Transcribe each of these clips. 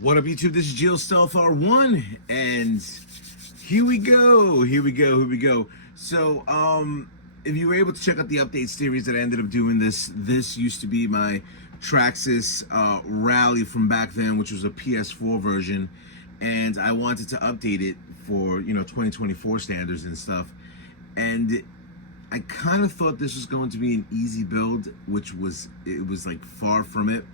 What up, YouTube? This is Geo Stealth R1, and here we go. So, if you were able to check out the update series that I ended up doing, this used to be my Traxxas Rally from back then, which was a PS4 version, and I wanted to update it for 2024 standards and stuff, and I kind of thought this was going to be an easy build, which was like far from it.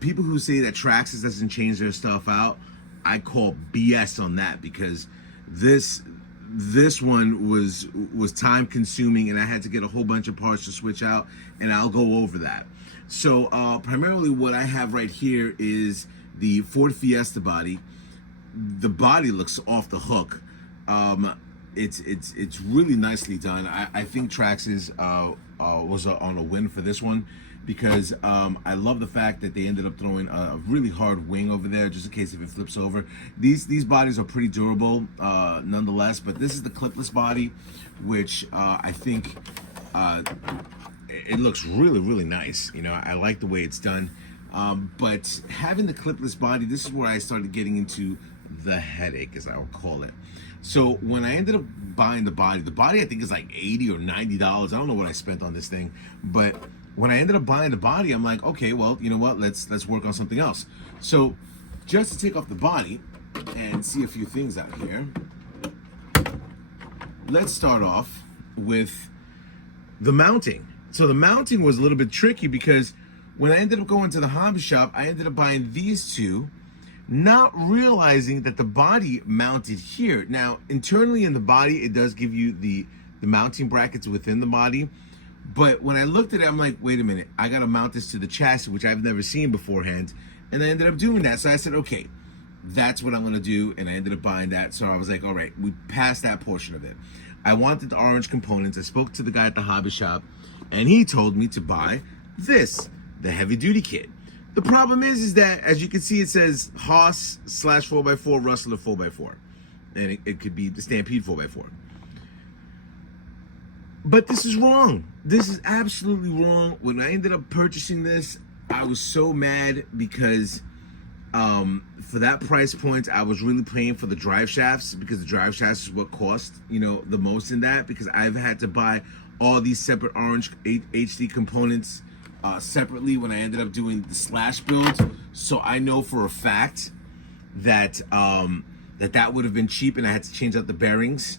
People who say that Traxxas doesn't change their stuff out, I call BS on that, because this one was time consuming, and I had to get a whole bunch of parts to switch out, and I'll go over that. So primarily what I have right here is the Ford Fiesta body. The body looks off the hook. It's really nicely done. I think Traxxas was on a win for this one, because I love the fact that they ended up throwing a really hard wing over there, just in case if it flips over. These bodies are pretty durable nonetheless, but this is the clipless body, which I think it looks really nice. I like the way it's done, but having the clipless body, this is where I started getting into the headache, as I'll call it. So when I ended up buying the body I think is like $80 or $90. I don't know what I spent on this thing, but when I ended up buying the body, I'm like, okay, well, you know what? Let's work on something else. So just to take off the body and see a few things out here, let's start off with the mounting. So the mounting was a little bit tricky, because when I ended up going to the hobby shop, I ended up buying these two, not realizing that the body mounted here. Now, internally in the body, it does give you the mounting brackets within the body. But when I looked at it, I'm like, wait a minute, I got to mount this to the chassis, which I've never seen beforehand. And I ended up doing that. So I said, okay, that's what I'm going to do. And I ended up buying that. So I was like, all right, we passed that portion of it. I wanted the orange components. I spoke to the guy at the hobby shop, and he told me to buy this, the heavy duty kit. The problem is that, as you can see, it says Haas / 4x4, Rustler 4x4. And it could be the Stampede 4x4. But this is wrong. This is absolutely wrong. When I ended up purchasing this, I was so mad, because for that price point, I was really paying for the drive shafts, because the drive shafts is what cost, the most in that, because I've had to buy all these separate orange HD components separately when I ended up doing the slash build. So I know for a fact that that would have been cheap, and I had to change out the bearings.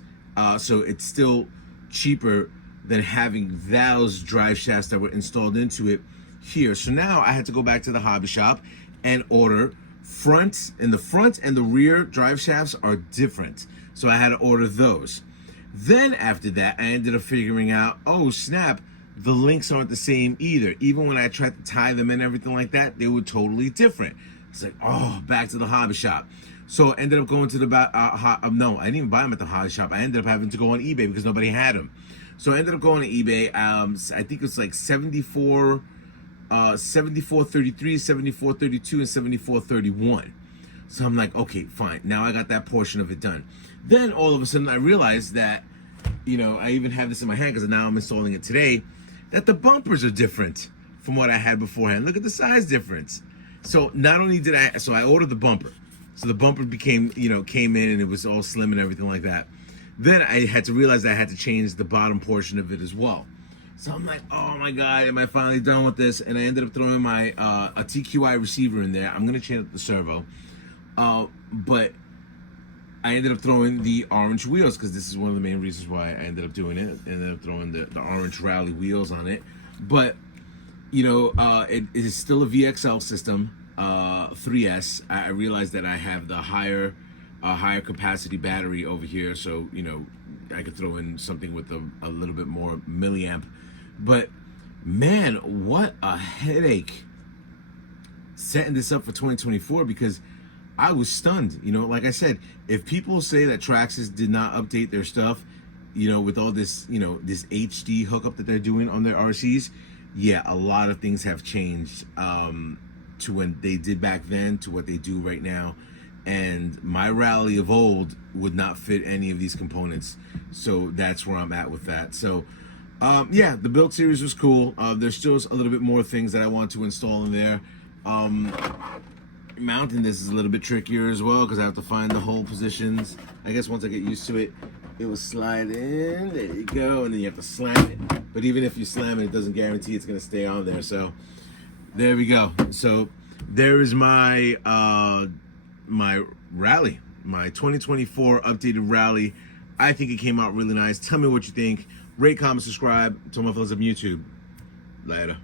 So it's still cheaper than having those drive shafts that were installed into it here. So now I had to go back to the hobby shop and order the front and the rear drive shafts are different. So I had to order those. Then after that, I ended up figuring out, oh snap, the links aren't the same either. Even when I tried to tie them and everything like that, they were totally different. It's like, oh, back to the hobby shop. So I ended up going to the no, I didn't even buy them at the hobby shop. I ended up having to go on eBay, because nobody had them. So I ended up going to eBay. I think it's like 74, 74.33, 74.32, and 74.31. So I'm like, okay, fine. Now I got that portion of it done. Then all of a sudden I realized that, I even have this in my hand, because now I'm installing it today, that the bumpers are different from what I had beforehand. Look at the size difference. So not only did I ordered the bumper. So the bumper became, came in, and it was all slim and everything like that. Then I had to realize I had to change the bottom portion of it as well. So I'm like, oh my God, am I finally done with this? And I ended up throwing my a TQI receiver in there. I'm gonna change up the servo, but I ended up throwing the orange wheels, because this is one of the main reasons why I ended up doing it. I ended up throwing the orange Rally wheels on it. But it is still a VXL system. 3S. I realized that I have the higher capacity battery over here, so I could throw in something with a little bit more milliamp. But man, what a headache setting this up for 2024, because I was stunned. Like I said, if people say that Traxxas did not update their stuff, with all this this HD hookup that they're doing on their RCs, yeah, a lot of things have changed to when they did back then to what they do right now. And my Rally of old would not fit any of these components. So that's where I'm at with that. So yeah, the build series was cool. There's still a little bit more things that I want to install in there. mounting this is a little bit trickier as well because I have to find the hole positions. I guess once I get used to it, it will slide in. There you go, and then you have to slam it. But even if you slam it, it doesn't guarantee it's going to stay on there. So there we go. So there is my my rally, my 2024 updated rally. I think it came out really nice. Tell me what you think. Rate, comment, subscribe. Tell my fellas on YouTube. Later.